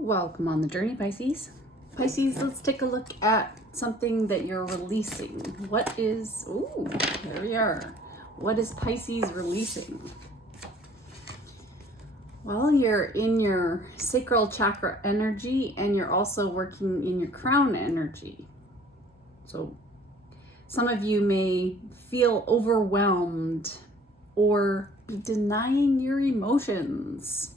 Welcome on the journey, Pisces. Pisces, let's take a look at something that you're releasing. There we are. What is Pisces releasing? Well, you're in your sacral chakra energy and you're also working in your crown energy. So some of you may feel overwhelmed or be denying your emotions.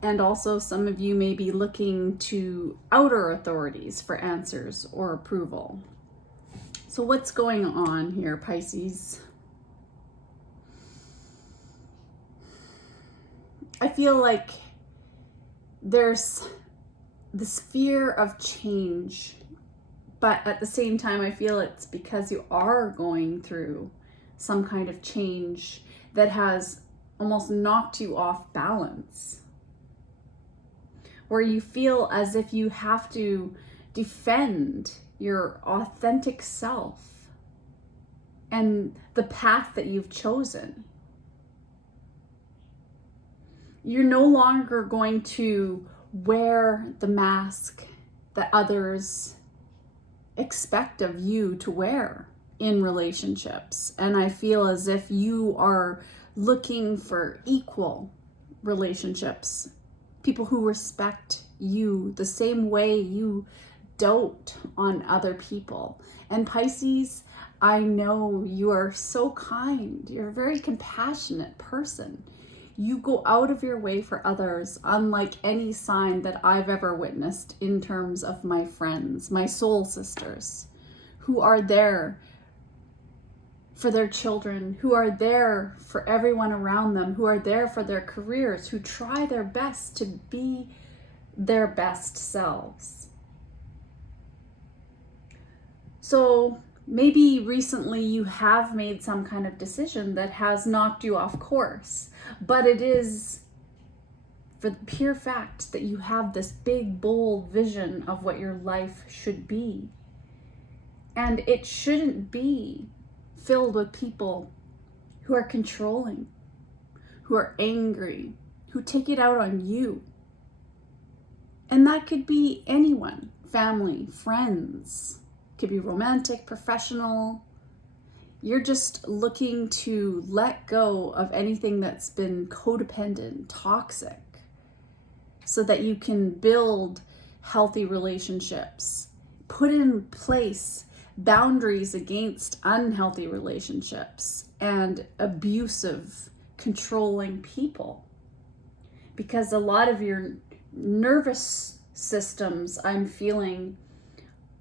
And also some of you may be looking to outer authorities for answers or approval. So what's going on here, Pisces? I feel like there's this fear of change, but at the same time, I feel it's because you are going through some kind of change that has almost knocked you off balance, where you feel as if you have to defend your authentic self and the path that you've chosen. You're no longer going to wear the mask that others expect of you to wear in relationships. And I feel as if you are looking for equal relationships, people who respect you the same way you dote on other people. And Pisces, I know you are so kind. You're a very compassionate person. You go out of your way for others, unlike any sign that I've ever witnessed in terms of my friends, my soul sisters, who are there for their children, who are there for everyone around them, who are there for their careers, who try their best to be their best selves. So maybe recently you have made some kind of decision that has knocked you off course, but it is for the pure fact that you have this big, bold vision of what your life should be. And it shouldn't be filled with people who are controlling, who are angry, who take it out on you. And that could be anyone, family, friends, could be romantic, professional. You're just looking to let go of anything that's been codependent, toxic, so that you can build healthy relationships, put in place boundaries against unhealthy relationships and abusive, controlling people. Because a lot of your nervous systems, I'm feeling,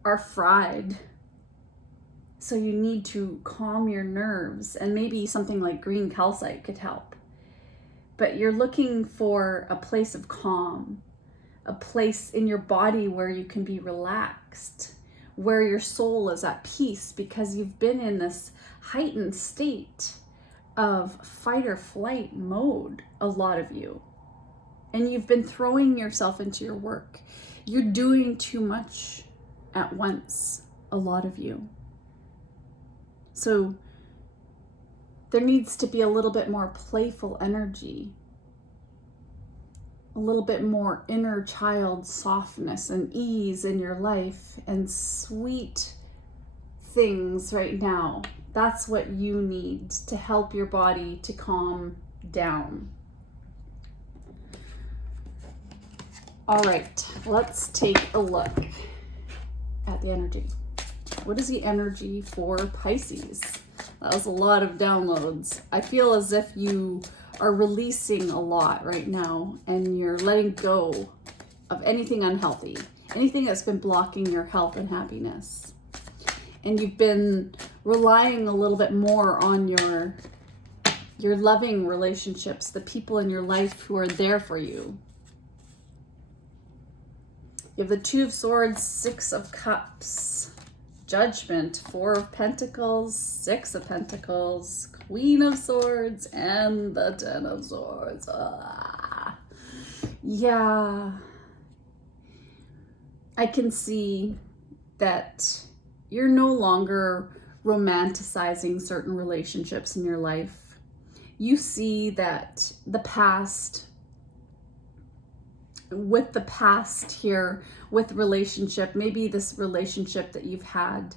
are fried. So you need to calm your nerves, and maybe something like green calcite could help. But you're looking for a place of calm, a place in your body where you can be relaxed, where your soul is at peace, because you've been in this heightened state of fight or flight mode, a lot of you. And you've been throwing yourself into your work. You're doing too much at once, a lot of you. So there needs to be a little bit more playful energy, a little bit more inner child softness and ease in your life, and sweet things right now. That's what you need to help your body to calm down. All right, let's take a look at the energy. What is the energy for Pisces? That was a lot of downloads. I feel as if you are releasing a lot right now, and you're letting go of anything unhealthy, anything that's been blocking your health and happiness. And you've been relying a little bit more on your loving relationships, the people in your life who are there for you. You have the Two of Swords, Six of Cups, Judgment, Four of Pentacles, Six of Pentacles, Queen of Swords, and the Ten of Swords. Yeah. I can see that you're no longer romanticizing certain relationships in your life. you see that the past, with the past here, with relationship, maybe this relationship that you've had,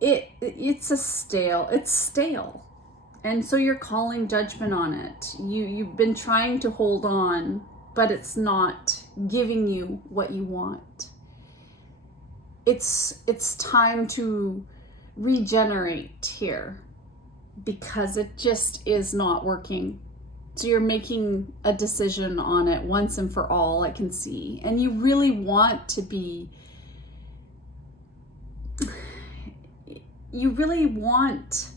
it's stale. And so you're calling judgment on it. You've been trying to hold on, but it's not giving you what you want. It's time to regenerate here, because it just is not working. So you're making a decision on it once and for all, I can see. And you really want to be, you really want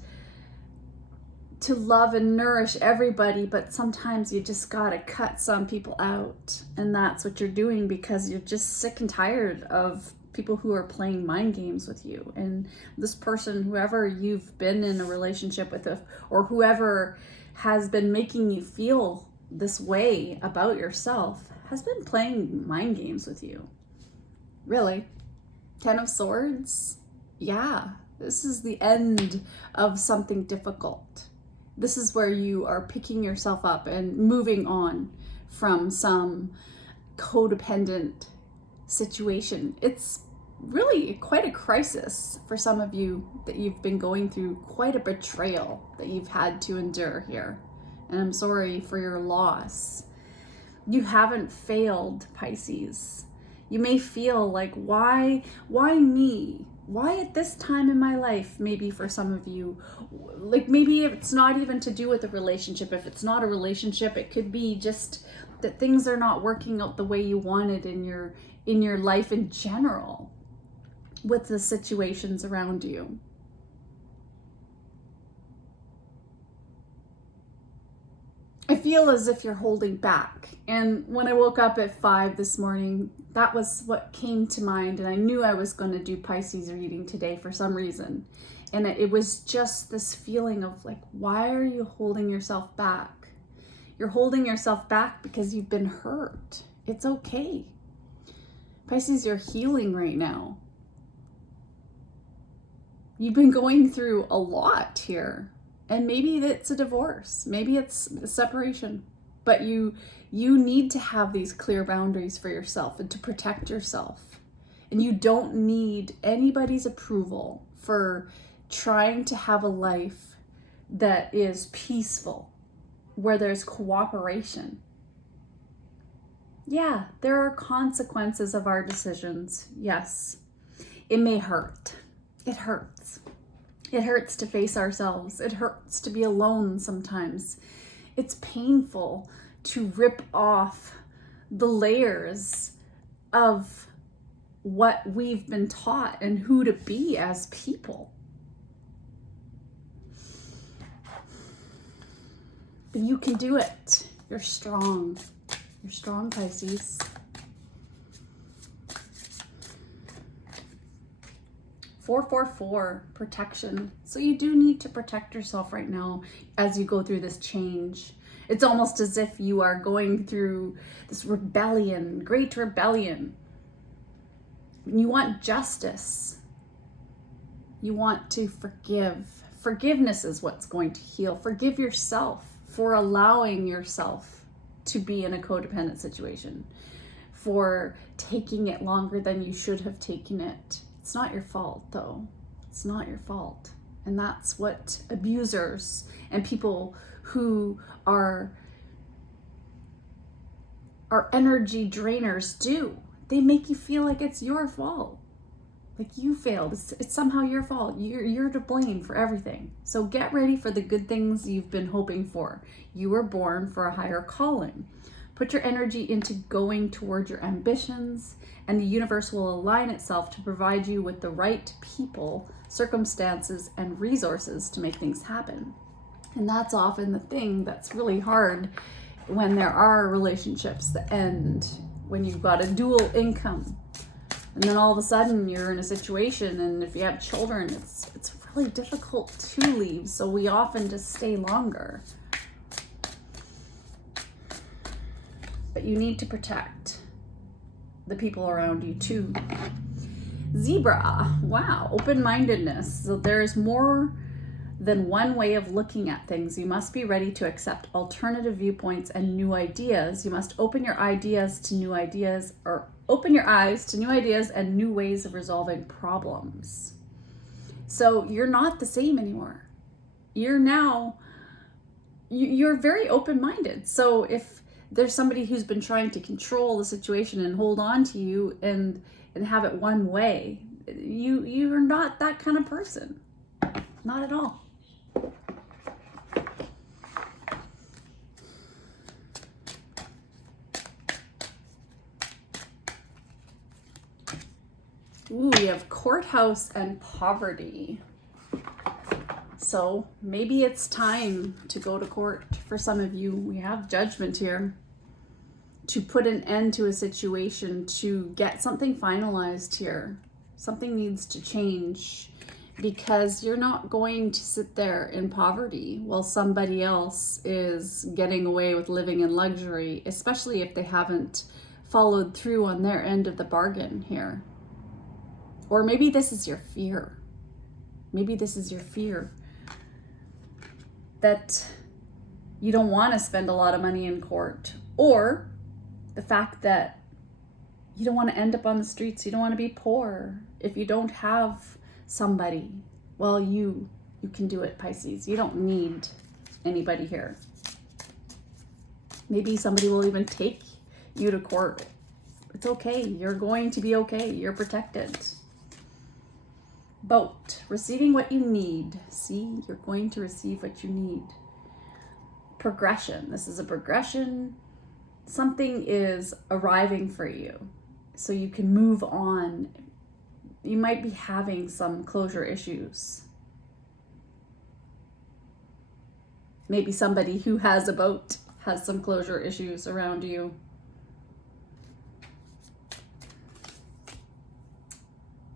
to love and nourish everybody, but sometimes you just gotta cut some people out. And that's what you're doing, because you're just sick and tired of people who are playing mind games with you. And this person, whoever you've been in a relationship with, or whoever has been making you feel this way about yourself, has been playing mind games with you. Really. 10 of Swords. Yeah, this is the end of something difficult. This is where you are picking yourself up and moving on from some codependent situation. It's really quite a crisis for some of you, that you've been going through quite a betrayal that you've had to endure here. And I'm sorry for your loss. You haven't failed, Pisces. You may feel like, why me? Why at this time in my life? Maybe for some of you, like maybe it's not even to do with a relationship. If it's not a relationship, it could be just that things are not working out the way you wanted in your life in general, with the situations around you. I feel as if you're holding back. And when I woke up at 5 this morning, that was what came to mind. And I knew I was going to do Pisces reading today for some reason. And it was just this feeling of like, why are you holding yourself back? You're holding yourself back because you've been hurt. It's okay. Pisces, you're healing right now. You've been going through a lot here. And maybe it's a divorce. Maybe it's a separation. But you need to have these clear boundaries for yourself and to protect yourself. And you don't need anybody's approval for trying to have a life that is peaceful, where there's cooperation. Yeah, there are consequences of our decisions. Yes, it may hurt. It hurts. It hurts to face ourselves. It hurts to be alone sometimes. It's painful to rip off the layers of what we've been taught and who to be as people. But you can do it. You're strong. You're strong, Pisces. 444, protection. So you do need to protect yourself right now as you go through this change. It's almost as if you are going through this rebellion, great rebellion. You want justice. You want to forgive. Forgiveness is what's going to heal. Forgive yourself for allowing yourself to be in a codependent situation, for taking it longer than you should have taken it. It's not your fault, though. It's not your fault. And that's what abusers and people who are energy drainers do. They make you feel like it's your fault. Like you failed. It's somehow your fault. You're to blame for everything. So get ready for the good things you've been hoping for. You were born for a higher calling. Put your energy into going toward your ambitions, and the universe will align itself to provide you with the right people, circumstances, and resources to make things happen. And that's often the thing that's really hard when there are relationships that end, when you've got a dual income. And then all of a sudden you're in a situation, and if you have children, it's really difficult to leave. So we often just stay longer. But you need to protect the people around you too. Zebra, wow, open-mindedness. So there's more than one way of looking at things. You must be ready to accept alternative viewpoints and new ideas. You must open your ideas to new ideas, or open your eyes to new ideas and new ways of resolving problems. So you're not the same anymore. You're very open-minded. So if there's somebody who's been trying to control the situation and hold on to you and have it one way, you're not that kind of person. Not at all. Ooh, we have courthouse and poverty. So maybe it's time to go to court for some of you. We have judgment here. To put an end to a situation, to get something finalized here. Something needs to change, because you're not going to sit there in poverty while somebody else is getting away with living in luxury, especially if they haven't followed through on their end of the bargain here. Or maybe this is your fear. Maybe this is your fear that you don't want to spend a lot of money in court, or the fact that you don't want to end up on the streets. You don't want to be poor if you don't have somebody. Well, you can do it, Pisces. You don't need anybody here. Maybe somebody will even take you to court. It's okay. You're going to be okay. You're protected. Boat, receiving what you need. See, you're going to receive what you need. Progression. This is a progression. Something is arriving for you, so you can move on. You might be having some closure issues. Maybe somebody who has a boat has some closure issues around you.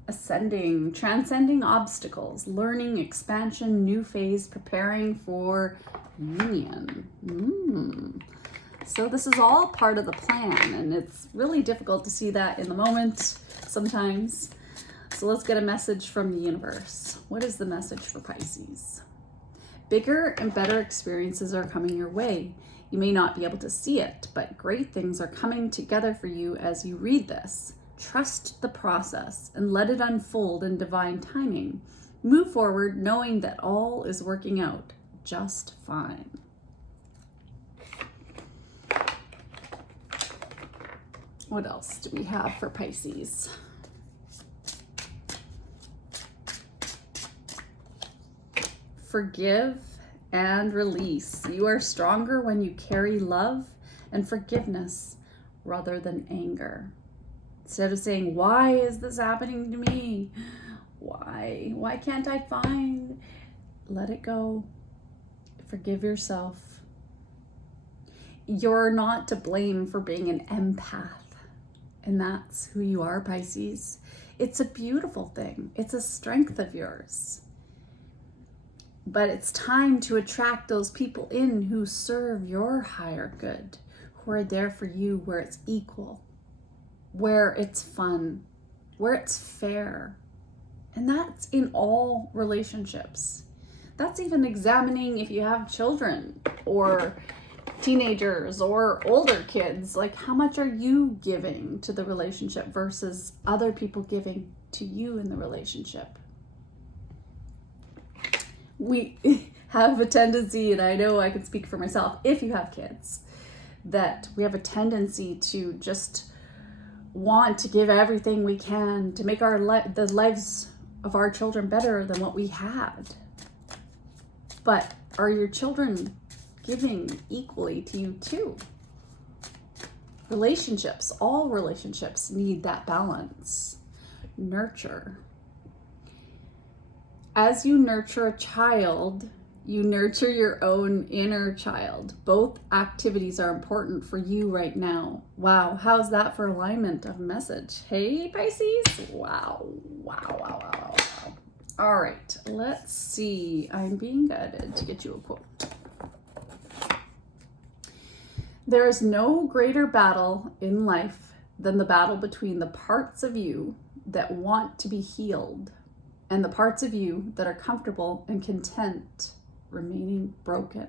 Ascending, transcending obstacles, learning, expansion, new phase, preparing for union. So this is all part of the plan, and it's really difficult to see that in the moment sometimes. So let's get a message from the universe. What is the message for Pisces? Bigger and better experiences are coming your way. You may not be able to see it, but great things are coming together for you as you read this. Trust the process and let it unfold in divine timing. Move forward knowing that all is working out just fine. What else do we have for Pisces? Forgive and release. You are stronger when you carry love and forgiveness rather than anger. Instead of saying, why is this happening to me? Why can't I find? Let it go. Forgive yourself. You're not to blame for being an empath. And that's who you are, Pisces. It's a beautiful thing. It's a strength of yours. But it's time to attract those people in who serve your higher good, who are there for you, where it's equal, where it's fun, where it's fair. And that's in all relationships. That's even examining if you have children or teenagers or older kids. Like, how much are you giving to the relationship versus other people giving to you in the relationship? We have a tendency, and I know I can speak for myself, if you have kids, that we have a tendency to just want to give everything we can to make the lives of our children better than what we had. But are your children giving equally to you too? Relationships, all relationships need that balance. Nurture. As you nurture a child, you nurture your own inner child. Both activities are important for you right now. Wow, how's that for alignment of message? Hey, Pisces? Wow. All right, let's see. I'm being guided to get you a quote. There is no greater battle in life than the battle between the parts of you that want to be healed and the parts of you that are comfortable and content remaining broken.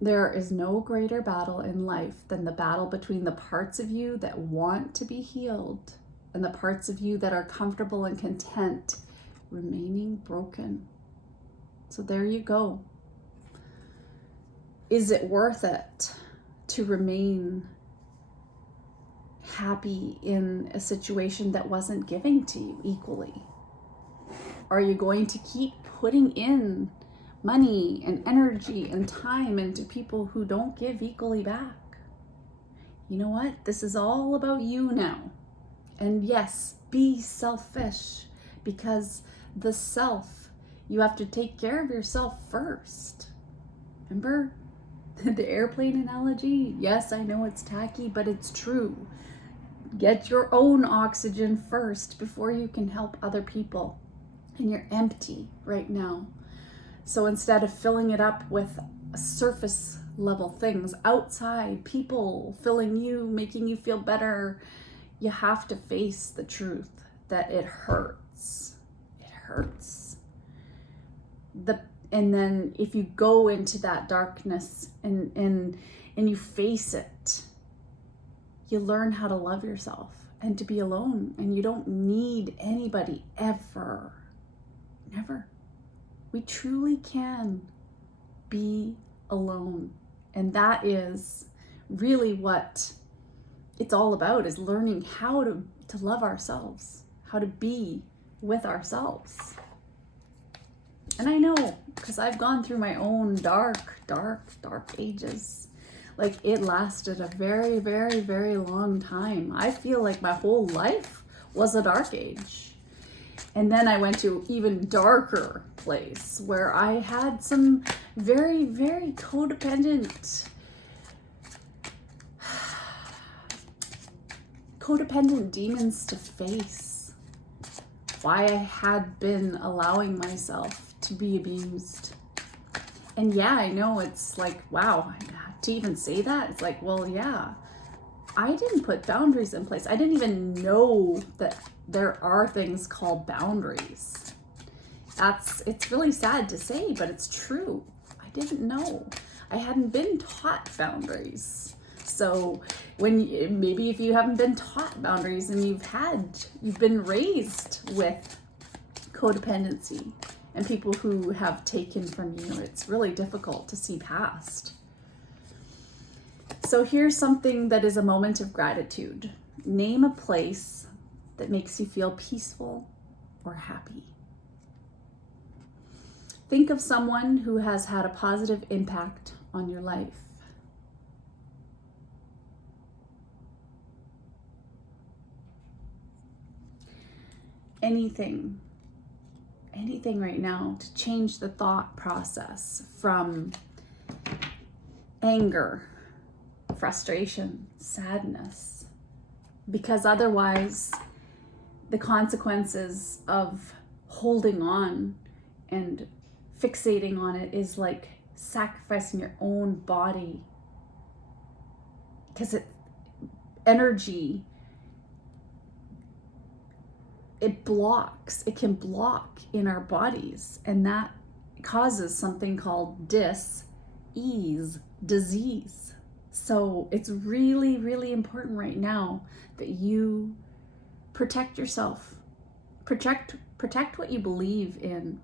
There is no greater battle in life than the battle between the parts of you that want to be healed and the parts of you that are comfortable and content remaining broken. So there you go. Is it worth it to remain happy in a situation that wasn't giving to you equally? Are you going to keep putting in money and energy and time into people who don't give equally back? You know what? This is all about you now. And yes, be selfish, because the self, you have to take care of yourself first. Remember the airplane analogy? Yes, I know it's tacky, but it's true. Get your own oxygen first before you can help other people. And you're empty right now. So instead of filling it up with surface level things outside, people filling you, making you feel better, you have to face the truth that it hurts. It hurts. And then if you go into that darkness and you face it, you learn how to love yourself and to be alone. And you don't need anybody ever. Never. We truly can be alone. And that is really what it's all about, is learning how to love ourselves, how to be with ourselves. And I know, because I've gone through my own dark ages. Like, it lasted a very, very, very long time. I feel like my whole life was a dark age. And then I went to even darker place where I had some very, very codependent demons to face. Why I had been allowing myself to be abused. And yeah, I know it's like, wow, to even say that, it's like, well, yeah, I didn't put boundaries in place. I didn't even know that there are things called boundaries. It's really sad to say, but it's true. I didn't know. I hadn't been taught boundaries. So maybe if you haven't been taught boundaries and you've been raised with codependency and people who have taken from you, it's really difficult to see past. So here's something that is a moment of gratitude. Name a place that makes you feel peaceful or happy. Think of someone who has had a positive impact on your life. Anything right now to change the thought process from anger, frustration, sadness, because otherwise the consequences of holding on and fixating on it is like sacrificing your own body, because energy, it can block in our bodies, and that causes something called disease. So it's really, really important right now that you protect yourself, protect what you believe in,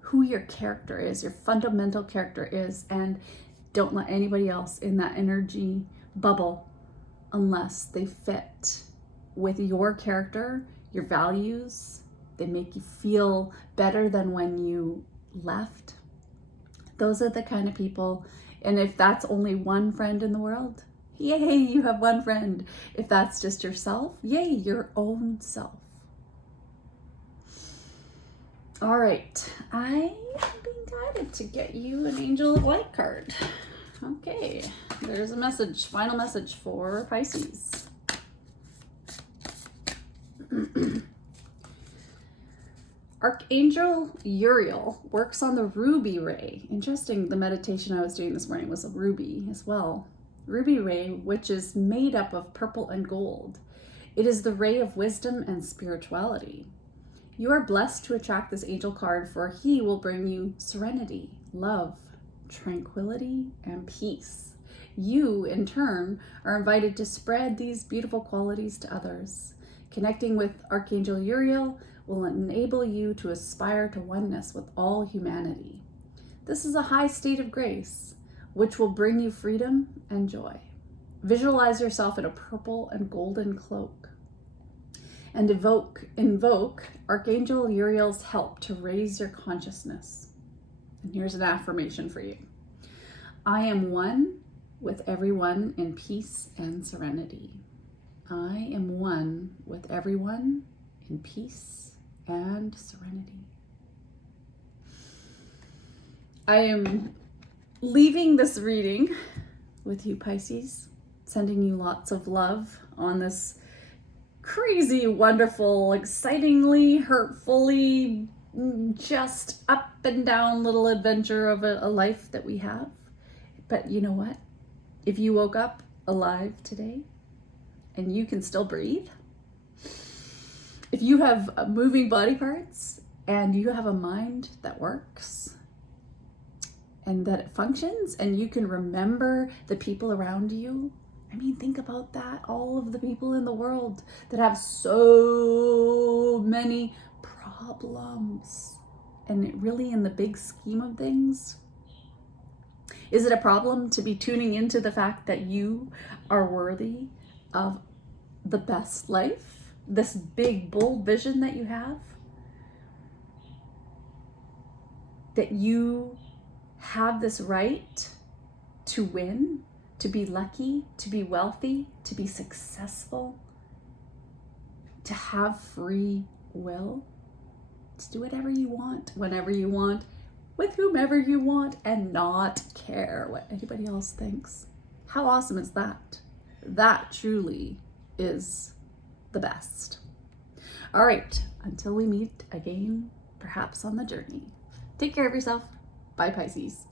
who your character is, your fundamental character is, and don't let anybody else in that energy bubble unless they fit with your character, your values. They make you feel better than when you left. Those are the kind of people. And if that's only one friend in the world, yay, you have one friend. If that's just yourself, yay, your own self. All right, I am being guided to get you an Angel of Light card. Okay, there's a message, final message for Pisces. Archangel Uriel works on the ruby ray. Interesting, the meditation I was doing this morning was a ruby as well. Ruby ray, which is made up of purple and gold. It is the ray of wisdom and spirituality. You are blessed to attract this angel card, for he will bring you serenity, love, tranquility, and peace. You, in turn, are invited to spread these beautiful qualities to others. Connecting with Archangel Uriel will enable you to aspire to oneness with all humanity. This is a high state of grace, which will bring you freedom and joy. Visualize yourself in a purple and golden cloak and invoke Archangel Uriel's help to raise your consciousness. And here's an affirmation for you. I am one with everyone in peace and serenity. I am one with everyone in peace and serenity. I am leaving this reading with you, Pisces, sending you lots of love on this crazy, wonderful, excitingly, hurtfully, just up and down little adventure of a life that we have. But you know what? If you woke up alive today and you can still breathe, if you have moving body parts and you have a mind that works and that it functions and you can remember the people around you, I mean, think about that. All of the people in the world that have so many problems. And really, in the big scheme of things, is it a problem to be tuning into the fact that you are worthy of the best life? This big, bold vision that you have? That you have this right to win? To be lucky, to be wealthy, to be successful, to have free will, to do whatever you want, whenever you want, with whomever you want, and not care what anybody else thinks. How awesome is that? That truly is the best. All right, until we meet again, perhaps on the journey. Take care of yourself. Bye, Pisces.